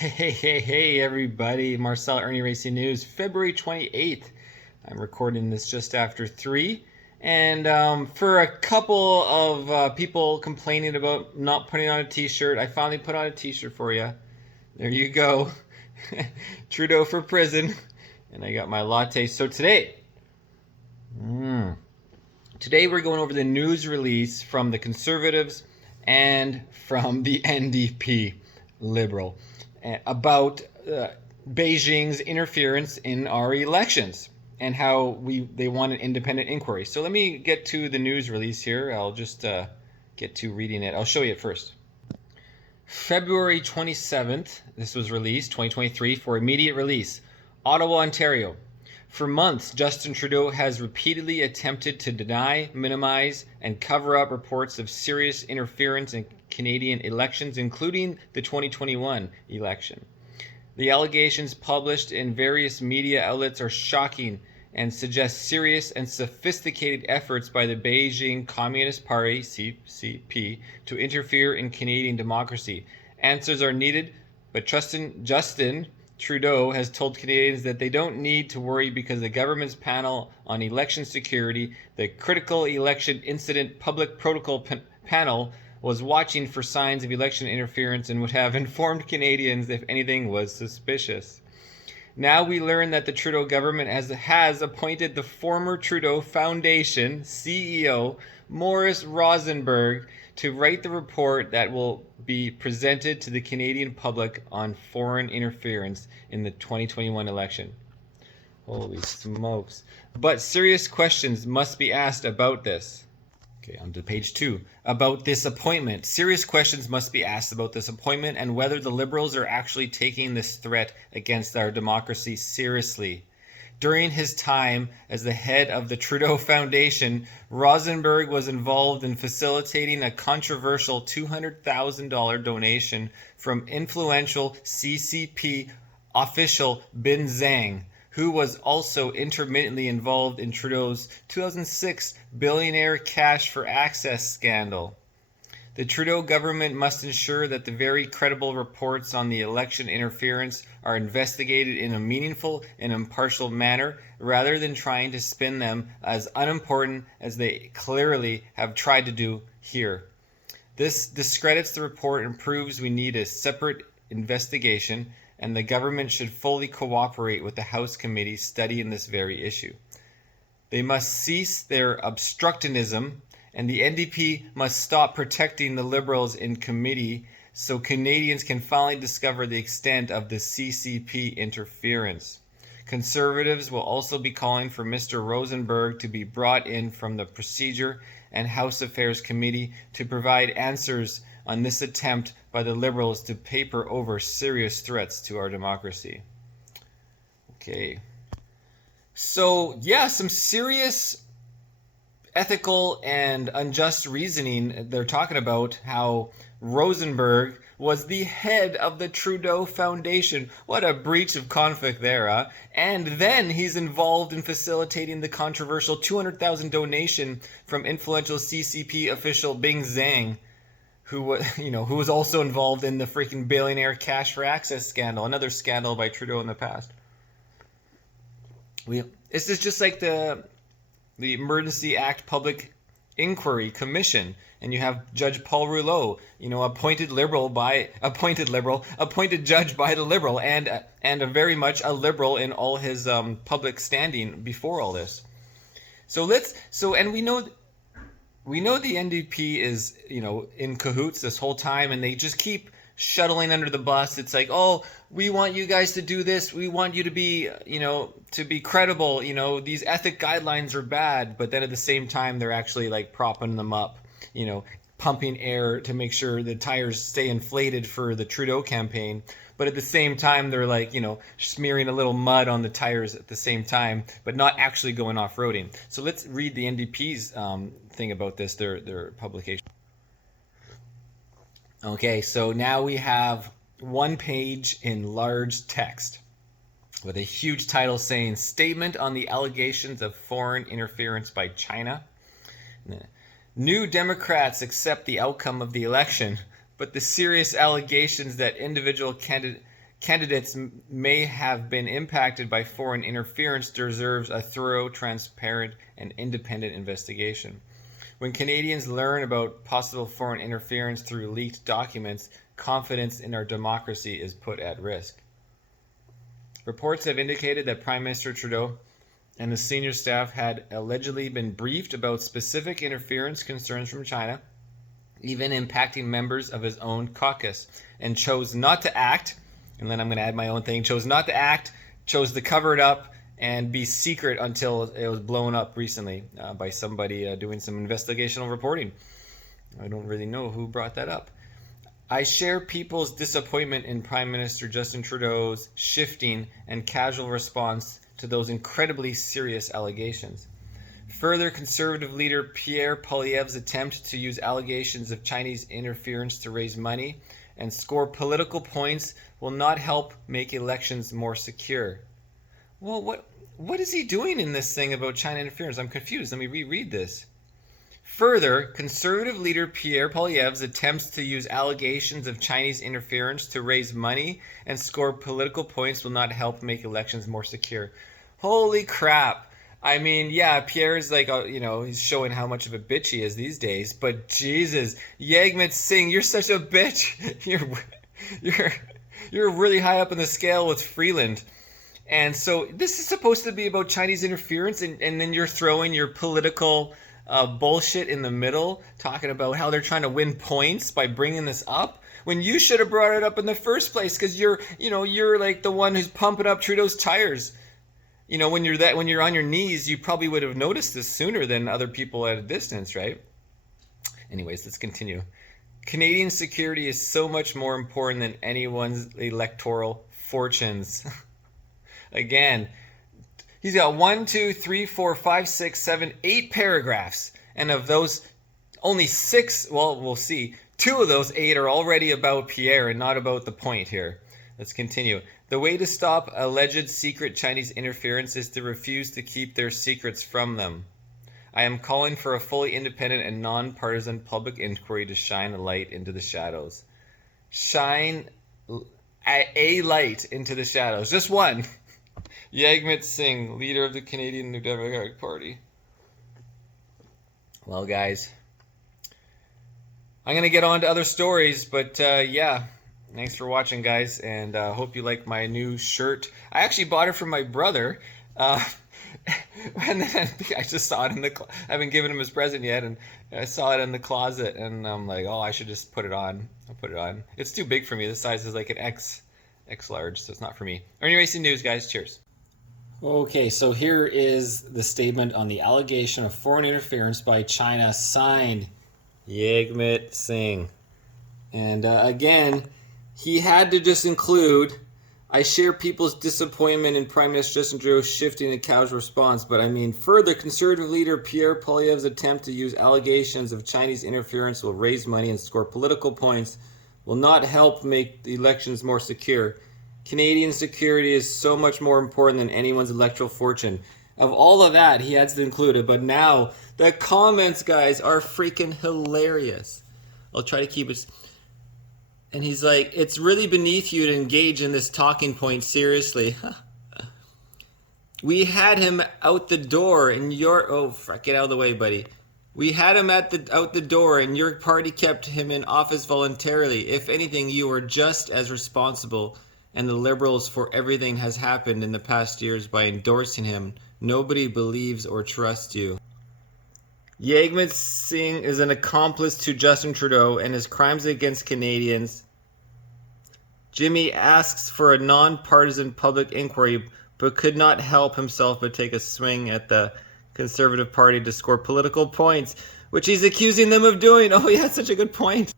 Hey, everybody. Marcel Ernie Racing News, February 28th. I'm recording this just after 3. And for a couple of people complaining about not putting on a t-shirt, I finally put on a t-shirt for you. There you go. Trudeau for prison. And I got my latte. So today we're going over the news release from the Conservatives and from the NDP Liberal about Beijing's interference in our elections and how they want an independent inquiry. So let me get to the news release here. I'll just get to reading it. I'll show you it first. February 27th, this was released, 2023, for immediate release. Ottawa, Ontario. For months, Justin Trudeau has repeatedly attempted to deny, minimize, and cover up reports of serious interference in Canadian elections, including the 2021 election. The allegations published in various media outlets are shocking and suggest serious and sophisticated efforts by the Beijing Communist Party, CCP, to interfere in Canadian democracy. Answers are needed, but Justin Trudeau has told Canadians that they don't need to worry because the government's panel on election security, the Critical Election Incident Public Protocol Panel, was watching for signs of election interference and would have informed Canadians if anything was suspicious. Now we learn that the Trudeau government has appointed the former Trudeau Foundation CEO, Morris Rosenberg, to write the report that will be presented to the Canadian public on foreign interference in the 2021 election. Holy smokes. But serious questions must be asked about this. Okay, on to page 2. About this appointment. Serious questions must be asked about this appointment and whether the Liberals are actually taking this threat against our democracy seriously. During his time as the head of the Trudeau Foundation, Rosenberg was involved in facilitating a controversial $200,000 donation from influential CCP official Bin Zhang, who was also intermittently involved in Trudeau's 2006 billionaire cash for access scandal. The Trudeau government must ensure that the very credible reports on the election interference are investigated in a meaningful and impartial manner rather than trying to spin them as unimportant as they clearly have tried to do here. This discredits the report and proves we need a separate investigation, and the government should fully cooperate with the House committee studying this very issue. They must cease their obstructionism, and the NDP must stop protecting the Liberals in committee so Canadians can finally discover the extent of the CCP interference. Conservatives will also be calling for Mr. Rosenberg to be brought in from the Procedure and House Affairs Committee to provide answers on this attempt by the Liberals to paper over serious threats to our democracy. Okay. So, yeah, some serious ethical and unjust reasoning. They're talking about how Rosenberg was the head of the Trudeau Foundation. What a breach of conflict there, huh? And then he's involved in facilitating the controversial $200,000 donation from influential CCP official Bin Zhang, who was also involved in the freaking billionaire cash for access scandal, another scandal by Trudeau in the past. This is just like the Emergency Act Public Inquiry Commission, and you have Judge Paul Rouleau, appointed judge by the Liberal, and a very much a Liberal in all his public standing before all this. And we know the NDP is, in cahoots this whole time, and they just keep shuttling under the bus. It's like, oh, we want you guys to do this. We want you to be, to be credible. These ethic guidelines are bad. But then at the same time, they're actually like propping them up, pumping air to make sure the tires stay inflated for the Trudeau campaign. But at the same time, they're like, smearing a little mud on the tires at the same time, but not actually going off-roading. So let's read the NDP's thing about this, their publication. Okay, so now we have one page in large text with a huge title saying Statement on the Allegations of Foreign Interference by China. New Democrats accept the outcome of the election, but the serious allegations that individual candidates may have been impacted by foreign interference deserves a thorough, transparent, and independent investigation. When Canadians learn about possible foreign interference through leaked documents, confidence in our democracy is put at risk. Reports have indicated that Prime Minister Trudeau and the senior staff had allegedly been briefed about specific interference concerns from China, even impacting members of his own caucus, and chose not to act. And then I'm going to add my own thing. Chose not to act, chose to cover it up and be secret until it was blown up recently by somebody doing some investigational reporting. I don't really know who brought that up. I share people's disappointment in Prime Minister Justin Trudeau's shifting and casual response to those incredibly serious allegations. Further, Conservative leader Pierre Poilievre's attempt to use allegations of Chinese interference to raise money and score political points will not help make elections more secure. Well, what is he doing in this thing about China interference? I'm confused. Let me reread this. Further, Conservative leader Pierre Poilievre's attempts to use allegations of Chinese interference to raise money and score political points will not help make elections more secure. Holy crap. I mean, yeah, Pierre's like, he's showing how much of a bitch he is these days. But Jesus, Yagmet Singh, you're such a bitch. You're really high up in the scale with Freeland. And so this is supposed to be about Chinese interference, and then you're throwing your political bullshit in the middle, talking about how they're trying to win points by bringing this up, when you should have brought it up in the first place, because you're like the one who's pumping up Trudeau's tires. When you're on your knees, you probably would have noticed this sooner than other people at a distance, right? Anyways, let's continue. Canadian security is so much more important than anyone's electoral fortunes. Again, he's got 1, 2, 3, 4, 5, 6, 7, 8 paragraphs. And of those, only 6, well, we'll see. 2 of those 8 are already about Pierre and not about the point here. Let's continue. The way to stop alleged secret Chinese interference is to refuse to keep their secrets from them. I am calling for a fully independent and non-partisan public inquiry to shine a light into the shadows. Shine a light into the shadows. Just one. Yagmet Singh, leader of the Canadian New Democratic Party. Well, guys, I'm going to get on to other stories, but yeah. Thanks for watching, guys, and hope you like my new shirt. I actually bought it from my brother, and then I just saw it in the I haven't given him his present yet, and I saw it in the closet, and I'm like, oh, I should just put it on. I'll put it on. It's too big for me. This size is like an X large, so it's not for me. Anyways, the news, guys. Cheers. Okay, so here is the statement on the allegation of foreign interference by China, signed Yagmet Singh. And again, he had to just include, I share people's disappointment in Prime Minister Justin Trudeau's shifting and casual response, but I mean, further, Conservative leader Pierre Poilievre's attempt to use allegations of Chinese interference will raise money and score political points, will not help make the elections more secure. Canadian security is so much more important than anyone's electoral fortune. Of all of that, he has to include it, but now the comments, guys, are freaking hilarious. I'll try to keep it. And he's like, it's really beneath you to engage in this talking point seriously. We had him out the door and get out of the way, buddy. We had him out the door and your party kept him in office voluntarily. If anything, you are just as responsible and the Liberals for everything has happened in the past years by endorsing him. Nobody believes or trusts you. Yagmet Singh is an accomplice to Justin Trudeau and his crimes against Canadians. Jimmy asks for a non-partisan public inquiry, but could not help himself but take a swing at the Conservative Party to score political points, which he's accusing them of doing. Oh, he had such a good point.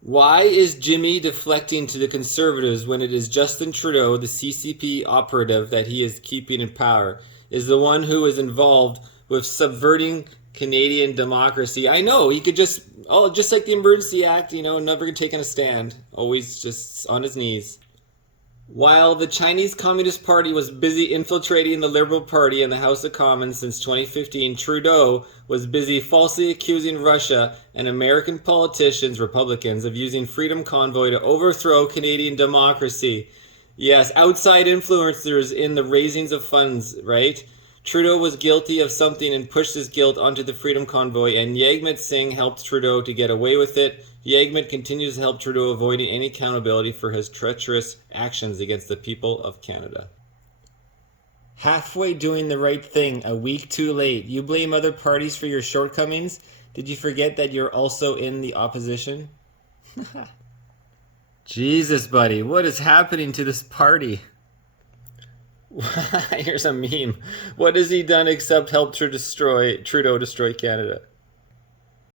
Why is Jimmy deflecting to the Conservatives when it is Justin Trudeau, the CCP operative that he is keeping in power, is the one who is involved with subverting Canadian democracy? I know, he could just like the Emergency Act, never taking a stand. Always just on his knees. While the Chinese Communist Party was busy infiltrating the Liberal Party in the House of Commons since 2015, Trudeau was busy falsely accusing Russia and American politicians, Republicans, of using Freedom Convoy to overthrow Canadian democracy. Yes, outside influencers in the raisings of funds, right? Trudeau was guilty of something and pushed his guilt onto the Freedom Convoy, and Jagmeet Singh helped Trudeau to get away with it. Jagmeet continues to help Trudeau avoiding any accountability for his treacherous actions against the people of Canada. Halfway doing the right thing, a week too late. You blame other parties for your shortcomings? Did you forget that you're also in the opposition? Jesus, buddy, what is happening to this party? Here's a meme. What has he done except help Trudeau destroy Canada?